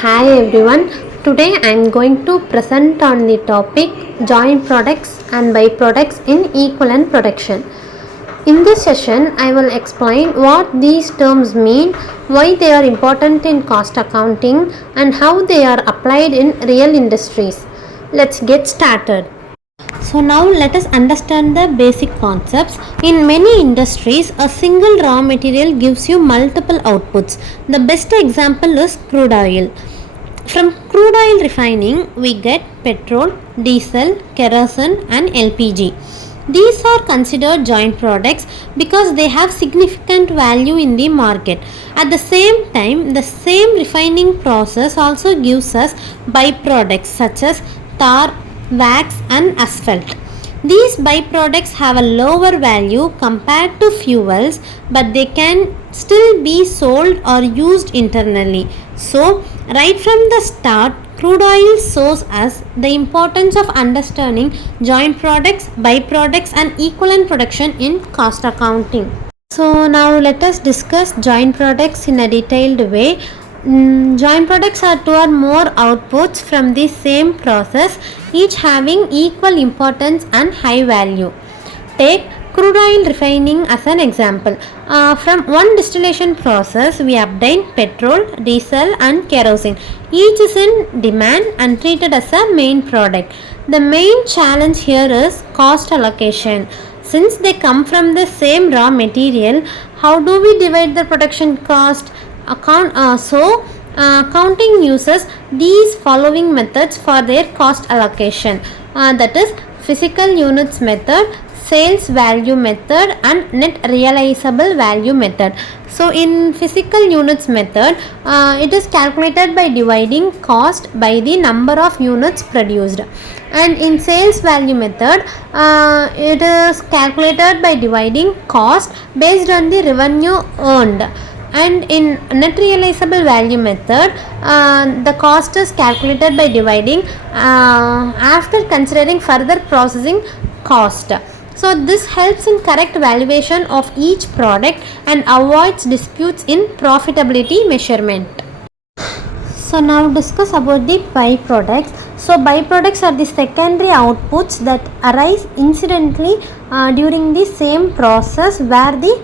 Hi everyone. Today I am going to present on the topic joint products and byproducts in equivalent production. In this session, I will explain what these terms mean, why they are important in cost accounting, and how they are applied in real industries. Let's get started. So now let us understand the basic concepts. In many industries, a single raw material gives you multiple outputs. The best example is crude oil. From crude oil refining, we get petrol, diesel, kerosene, and LPG. These are considered joint products because they have significant value in the market. At the same time, the same refining process also gives us byproducts such as tar, wax, and asphalt. These byproducts have a lower value compared to fuels, but they can still be sold or used internally. So, right from the start, crude oil shows us the importance of understanding joint products, byproducts, and equivalent production in cost accounting. So, now let us discuss joint products in a detailed way. Joint products are two or more outputs from the same process, each having equal importance and high value. Take crude oil refining as an example. From one distillation process, we obtain petrol, diesel, and kerosene. Each is in demand and treated as a main product. The main challenge here is cost allocation. Since they come from the same raw material, how do we divide the production cost? Accounting uses these following methods for their cost allocation, that is physical units method, sales value method, and net realizable value method. So in physical units method, it is calculated by dividing cost by the number of units produced, and in sales value method, it is calculated by dividing cost based on the revenue earned, and in net realizable value method, the cost is calculated by dividing after considering further processing cost. So this helps in correct valuation of each product and avoids disputes in profitability measurement. So now discuss about the byproducts. So byproducts are the secondary outputs that arise incidentally during the same process where the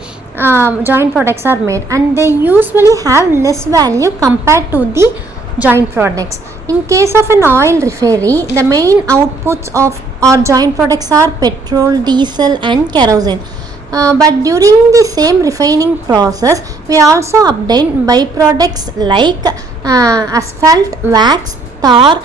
joint products are made, and they usually have less value compared to the joint products. In case of an oil refinery, the main outputs of our joint products are petrol, diesel, and kerosene. But during the same refining process, we also obtain byproducts like asphalt, wax, tar,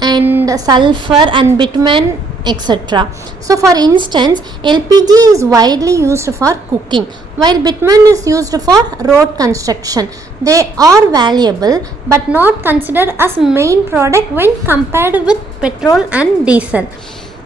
and sulfur and bitumen, etc. So for instance, LPG is widely used for cooking while bitumen is used for road construction. They are valuable but not considered as main product when compared with petrol and diesel.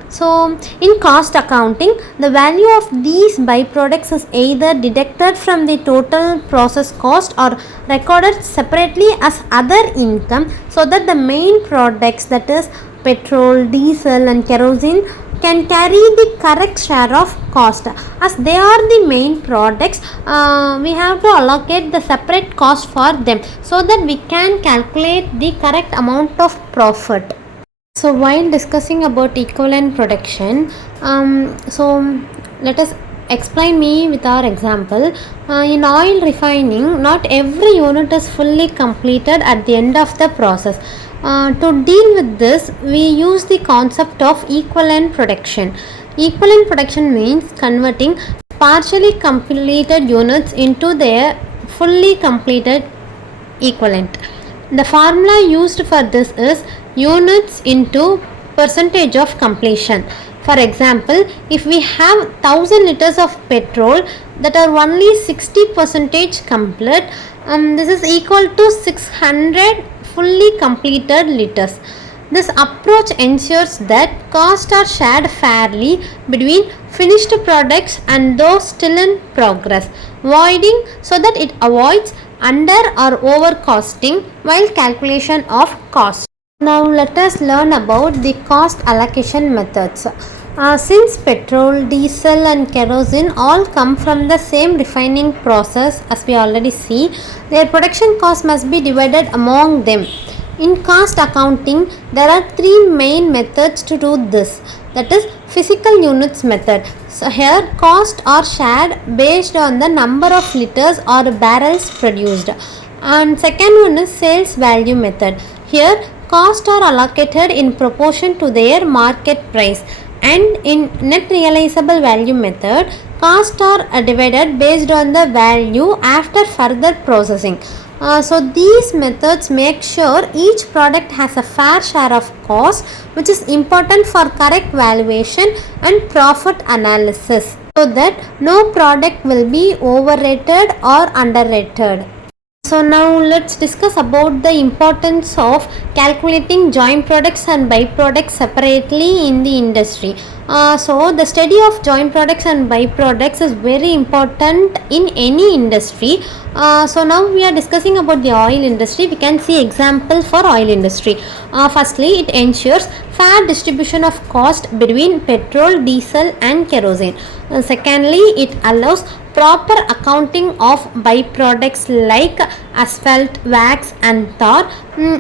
So in cost accounting, the value of these byproducts is either deducted from the total process cost or recorded separately as other income, so that the main products, that is petrol, diesel, and kerosene, can carry the correct share of cost. As they are the main products, we have to allocate the separate cost for them so that we can calculate the correct amount of profit. So while discussing about equivalent production, let us explain me with our example. In oil refining, not every unit is fully completed at the end of the process. To deal with this, we use the concept of equivalent production. Equivalent production means converting partially completed units into their fully completed equivalent. The formula used for this is units into percentage of completion. For example, if we have 1000 liters of petrol that are only 60% complete, this is equal to 600 fully completed liters. This approach ensures that costs are shared fairly between finished products and those still in progress, avoiding so that it avoids under or over costing while calculation of cost. Now let us learn about the cost allocation methods. Since petrol, diesel, and kerosene all come from the same refining process, as we already see, their production cost must be divided among them. In cost accounting, there are three main methods to do this. That is physical units method. So here costs are shared based on the number of liters or barrels produced. And second one is sales value method. Here costs are allocated in proportion to their market price. And in net realizable value method, costs are divided based on the value after further processing. So these methods make sure each product has a fair share of cost, which is important for correct valuation and profit analysis, so that no product will be overrated or underrated. So now let's discuss about the importance of calculating joint products and byproducts separately in the industry. So the study of joint products and byproducts is very important in any industry. So now we are discussing about the oil industry. We can see example for oil industry. Firstly, it ensures fair distribution of cost between petrol, diesel and kerosene. Secondly, it allows proper accounting of byproducts like asphalt, wax and tar,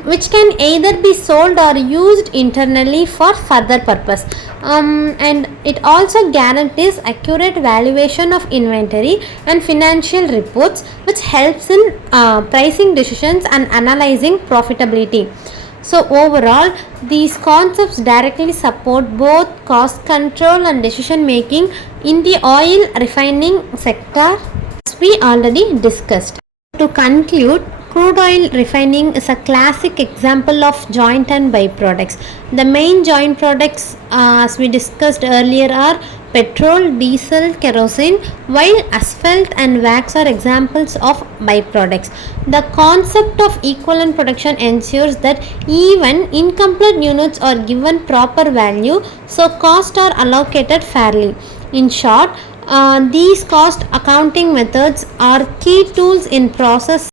which can either be sold or used internally for further purpose. And it also guarantees accurate valuation of inventory and financial reports, which helps in pricing decisions and analyzing profitability. So overall, these concepts directly support both cost control and decision making in the oil refining sector, as we already discussed. To conclude, crude oil refining is a classic example of joint and byproducts. The main joint products, as we discussed earlier, are petrol, diesel, kerosene, while asphalt and wax are examples of byproducts. The concept of equivalent production ensures that even incomplete units are given proper value, so costs are allocated fairly. In short, these cost accounting methods are key tools in process